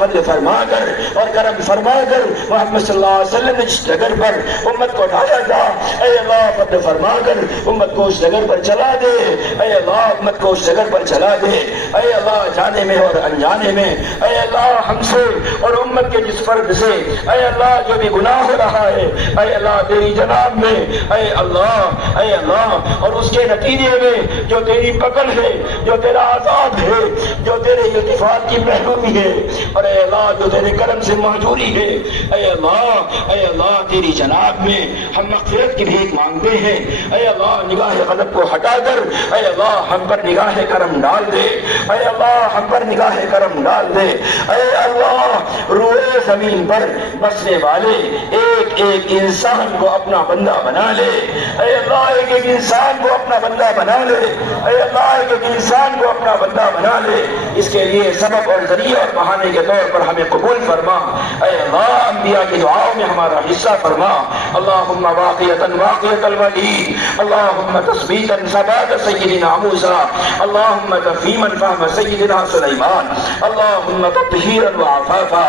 फजल फरमा कर और करम फरमा कर मोहम्मद सल्लल्लाहु अलैहि वसल्लम ने जिस डगर पर उम्मत को उठाया था, ऐ अल्लाह फजल फरमा कर उम्मत को उस डगर पर चला दे। ऐ अल्लाह उम्मत को उस डगर पर चला दे। ऐ अल्लाह जाने में और अनजाने में, ऐ अल्लाह हमसे और उम्मत के जिस फर्द से ऐ अल्लाह जो भी गुनाह हो रहा है, ऐ अल्लाह तेरी जनाब में, ऐ अल्लाह और उसके नतीजे में जो तेरी पकड़ है, जो तेरा आजाद है, जो तेरे इल्तिफात की महरूमी है, और ऐ अल्लाह जो तेरे करम से महजूरी है, ऐ अल्लाह तेरी जनाब में हम मग़फ़िरत की भीख मांगते हैं। ऐ अल्लाह निगाह ग़ज़ब को हटाकर ऐ अल्लाह हम पर निगाह करम डाल दे। ऐ अल्लाह हम पर निगाह करम डाल दे। ऐ अल्लाह रूए ज़मीन पर बसने वाले एक एक इंसान को अपना बंदा बना ले। ऐ अल्लाह एक एक इंसान को अपना बंदा बना ले। ऐ अल्लाह एक एक इंसान को अपना बंदा बना ले। इसके लिए सबब और ज़रिया और बहाने के तौर पर हमें कबूल फरमा। ऐ अल्लाह अंबिया की दुआओं में हमारा हिस्सा फरमा। अल्लाहुम्मा वाक़ियतन वाक़ियतल वलीद, अल्लाहुम्मा तस्बीतन सबात सय्यिदिना मूसा, अल्लाहुम्मा तफ़हीमन फ़हम सय्यिदिना सुलैमान, अल्लाहुम्मा तत्हीरन व आफ़ाफ़ा,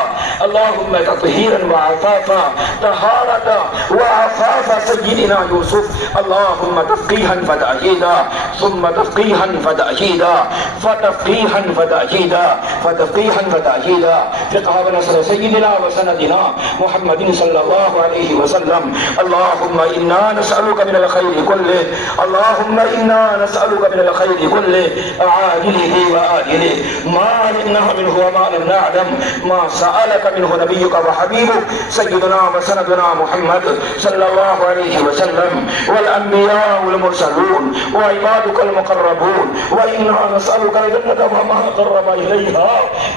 अल्लाहुम्मा तत्हीरन व आफ़ाफ़ा, तहारत व आफ़ाफ़ा सय्यिदिना यूसुफ, अल्लाहुम्मा तफ़क़ीहन फ़तअहीदा, सुम्मा तफ़क़ीहन फ़तअहीदा, फ़तफ़क़ीहन फ़तअहीदा, फ़तफ़क़ीहन फ़तअहीदा, फ़िक़ह व नस्र सय्यिदिना व सनदिना मुहम्मदिन सल्लल्लाहु अलैहि वसल्लम। अल्लाहुम्मा इन्ना नसअलुका मिनल खैरि कुल्लिहि, अल्लाहुम्मा इन्ना नसअलुका मिनल खैरि कुल्लिहि आजिलिहि व आजिलिहि मा अलिमना मिन्हु व मा लम नअलम मा सअलका मिन्हु नबियुका व हबीबुक सय्यिदुना व सनदुना मुहम्मद सल्लल्लाहु अलैहि वसल्लम वल अंबिया वल मुरसलून व इबादुकल मुक़र्रबून व इन्ना नसअलुका अल-जन्नता व मा क़र्रबा इलैहा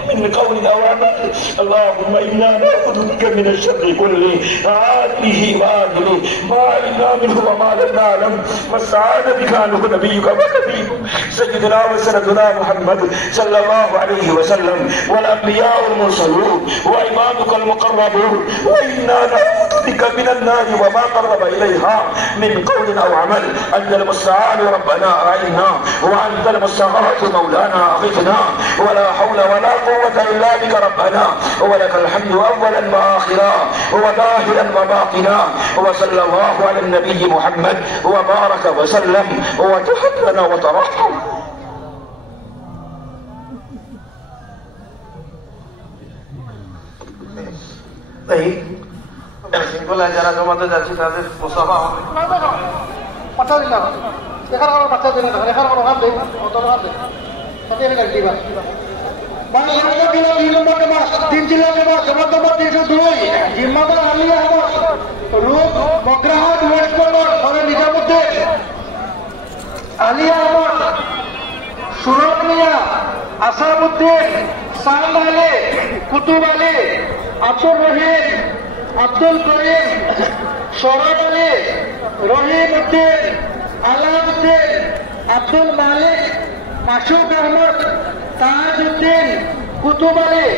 मिन क़ौलिन व अमल। अल्लाहुम्मा इन्ना नअऊज़ु बिका मिनश शर्रि कुल्लिहि आजिलिहि व आजिलिहि मा अलिमना मिन्हु व मा लम नअलम वस्तa'ाज़ बिका नबियुका व हबीबुक सय्यिदुना व सनदुना मुहम्मद सल्लल्लाहु अलैहि वसल्लम वल अंबिया वल मुरसलून व इबादुकल मुक़र्रबून व इन्ना नअऊज़ु बिका मिनन नार व मा क़र्रबा इलैहा मिन क़ौलिन अव अमल। अंतल मुस्तa'ान रब्बना अइन्ना व अंतल मुस्तग़ाथ मौलाना अग़िथना व ला हौला व ला क़ुव्वता इल्ला बिका रब्बना व लकल हम्दु अव्वलन व आखिरा व ज़ाहिरन व बातिना व सल्लल्लाहु अला नबी मुहम्मद व बारक व सल्लम व तहद्दना व तरहम। সিঙ্গলায় যারা জমাতে যাচ্ছি তাদের মুসাফা হবে পাঠা দিলাম এখানে আমার বাচ্চা দিলেন এখানে আমার হাত দেব অত হাত দেব তাতে এখানে দিবা মানে এখানে দিল 2 নম্বর নামাজ 3 জিল্লা নামাজ জমাত নম্বর 302 জিম্মাদার আলিয়া নামাজ রূপ মকরাহাট ওয়েস্ট বেঙ্গল সরে নিজামুদ্দিন আলিয়া নামাজ সুরত মিয়া আসামউদ্দিন সান আলী কুতুব আলী আব্দুর রহিম আব্দুল করিম শরৎ আলী রহিম উদ্দিন আলাউদ্দিন আব্দুল মালিক মাসুদ আহমদ তাজ উদ্দিন কুতুব আলী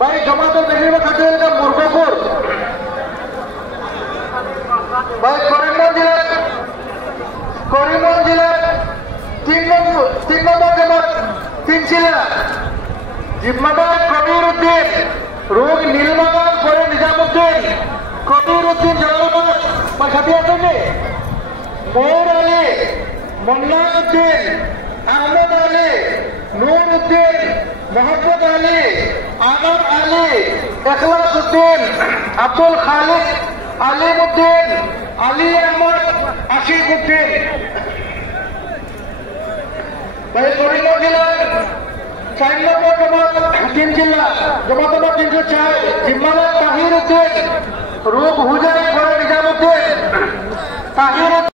ভাই জমাতের বেশিরভাগ ছাত্রীরা মুর্গপুর ভাই করিমগঞ্জ জেলার 3 নম্বর জমাত 3 জেলা জিম্মাদার কবির উদ্দিন রোগ নীলমাদান করে নিজামুদ্দিন কবির উদ্দিন জালালাবাদ বা সাথে আছেন মৌর আলী মুন্না উদ্দিন আহমদ আলী নূর উদ্দিন মোহাম্মদ আলী আনার আলী এখলাস উদ্দিন আব্দুল খালিক আলিম উদ্দিন আলী আহমদ আশিক উদ্দিন ভাই করিমগঞ্জ জেলার 4 নম্বর জমাত 3 জিল্লা জমাত নম্বর 304 জিম্মাদার তাহির উদ্দিন রূপ হুজাই করে নিজামুদ্দিন তাহির